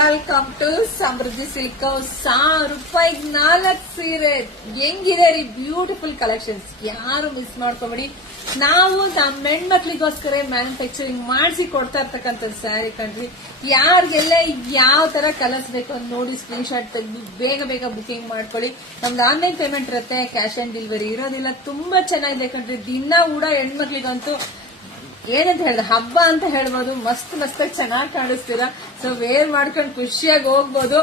Welcome to Samruddhi silk house. 1000 ರೂಪಾಯಿಗೆ 4 ಸೀರೆ. ಹೆಂಗಿದೆ ರೀ ಬ್ಯೂಟಿಫುಲ್ ಕಲೆಕ್ಷನ್ಸ್. ಯಾರು ಮಿಸ್ ಮಾಡ್ಕೋಬೇಡಿ. ನಾವು ನಮ್ಮ ಹೆಣ್ಮಕ್ಳಿಗೋಸ್ಕರ ಮ್ಯಾನುಫ್ಯಾಕ್ಚರಿಂಗ್ ಮಾಡಿಸಿ ಕೊಡ್ತಾ ಇರ್ತಕ್ಕಂಥ ಸ್ಯಾರಿ ಕಣ್ರಿ. ಯಾರಿಗೆಲ್ಲ ಯಾವ ತರ ಕಲರ್ಸ್ ಬೇಕು ಅಂತ ನೋಡಿ ಸ್ಕ್ರೀನ್ ಶಾಟ್ ತೆಗೆದು ಬೇಗ ಬೇಗ ಬುಕಿಂಗ್ ಮಾಡ್ಕೊಳ್ಳಿ. ನಮ್ದು ಆನ್ಲೈನ್ ಪೇಮೆಂಟ್ ಇರುತ್ತೆ, ಕ್ಯಾಶ್ ಆನ್ ಡೆಲಿವರಿ ಇರೋದಿಲ್ಲ. ತುಂಬಾ ಚೆನ್ನಾಗಿದೆ ಕಣ್ರಿ. ದಿನ ಕೂಡ ಹೆಣ್ಮಕ್ಳಿಗಂತೂ ಏನಂತ ಹೇಳಿದ್ರೆ ಹಬ್ಬ ಅಂತ ಹೇಳ್ಬೋದು. ಮಸ್ತ್ ಮಸ್ತಾಗಿ ಚೆನ್ನಾಗಿ ಕಾಣಿಸ್ತೀರಾ. ಸೊ ವೇರ್ ಮಾಡ್ಕೊಂಡು ಖುಷಿಯಾಗಿ ಹೋಗ್ಬೋದು.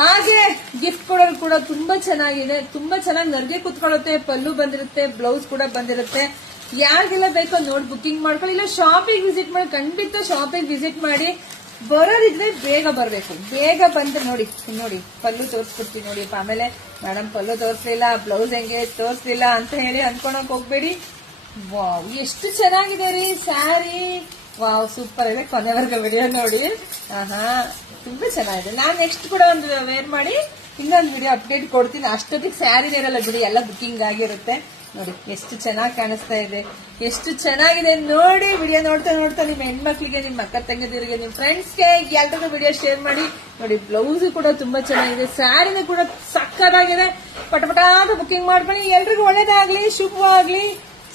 ಹಾಗೆ ಗಿಫ್ಟ್ ಕೊಡೋದು ಕೂಡ ತುಂಬಾ ಚೆನ್ನಾಗಿದೆ. ತುಂಬಾ ಚೆನ್ನಾಗಿ ನರ್ಗೆ ಕುತ್ಕೊಳ್ಳುತ್ತೆ. ಪಲ್ಲು ಬಂದಿರುತ್ತೆ, ಬ್ಲೌಸ್ ಕೂಡ ಬಂದಿರುತ್ತೆ. ಯಾರಿಗೆಲ್ಲ ಬೇಕೋ ನೋಡಿ ಬುಕಿಂಗ್ ಮಾಡ್ಕೊಳ್ಳಿ. ಇಲ್ಲ ಶಾಪಿಂಗ್ ವಿಸಿಟ್ ಮಾಡಿ, ಖಂಡಿತ ಶಾಪಿಂಗ್ ವಿಸಿಟ್ ಮಾಡಿ. ಬರೋರಿದ್ರೆ ಬೇಗ ಬರಬೇಕು. ಬೇಗ ಬಂದ್ರೆ ನೋಡಿ ನೋಡಿ ಪಲ್ಲು ತೋರಿಸ್ಬಿಡ್ತೀನಿ ನೋಡಿ. ಆಮೇಲೆ ಮೇಡಮ್ ಪಲ್ಲು ತೋರಿಸ್ಲಿಲ್ಲ, ಬ್ಲೌಸ್ ಹೆಂಗೆ ತೋರಿಸ್ಲಿಲ್ಲ ಅಂತ ಹೇಳಿ ಅನ್ಕೊಳಕ್ ಹೋಗ್ಬೇಡಿ. ವಾವ್, ಎಷ್ಟು ಚೆನ್ನಾಗಿದೆ ರೀ ಸ್ಯಾರಿ. ವಾವ್, ಸೂಪರ್ ಇದೆ. ಕೊನೆವರೆಗೂ ವಿಡಿಯೋ ನೋಡಿ. ತುಂಬಾ ಚೆನ್ನಾಗಿದೆ. ನಾನು ನೆಕ್ಸ್ಟ್ ಕೂಡ ಒಂದು ವೇರ್ ಮಾಡಿ ಇನ್ನೊಂದು ವಿಡಿಯೋ ಅಪ್ಡೇಟ್ ಕೊಡ್ತೀನಿ. ಅಷ್ಟೊತ್ತಿಗೆ ಸ್ಯಾರಿ ಇರಲ್ಲ ಬಿಡಿ, ಎಲ್ಲ ಬುಕಿಂಗ್ ಆಗಿರುತ್ತೆ. ನೋಡಿ ಎಷ್ಟು ಚೆನ್ನಾಗಿ ಕಾಣಿಸ್ತಾ ಇದೆ, ಎಷ್ಟು ಚೆನ್ನಾಗಿದೆ ನೋಡಿ. ವಿಡಿಯೋ ನೋಡ್ತಾ ನೋಡ್ತಾ ನಿಮ್ಮ ಹೆಣ್ಮಕ್ಳಿಗೆ, ನಿಮ್ಮ ಅಕ್ಕ ತಂಗಿದಿರಿಗೆ, ನಿಮ್ಮ ಫ್ರೆಂಡ್ಸ್ಗೆ ಎಲ್ರಿಗೂ ವಿಡಿಯೋ ಶೇರ್ ಮಾಡಿ. ನೋಡಿ ಬ್ಲೌಸ್ ಕೂಡ ತುಂಬಾ ಚೆನ್ನಾಗಿದೆ, ಸ್ಯಾರಿನೂ ಕೂಡ ಸಕ್ಕತ್ತಾಗಿದೆ. ಪಟಪಟಾದ ಬುಕಿಂಗ್ ಮಾಡ್ಕೊಳ್ಳಿ. ಎಲ್ರಿಗೂ ಒಳ್ಳೇದಾಗ್ಲಿ, ಶುಭವಾಗ್ಲಿ,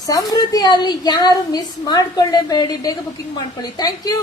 ಸಮೃದ್ಧಿ ಆಗ್ಲಿ. ಯಾರು ಮಿಸ್ ಮಾಡ್ಕೊಳ್ಳೇಬೇಡಿ. ಬೇಗ ಬುಕಿಂಗ್ ಮಾಡ್ಕೊಳ್ಳಿ. Thank you.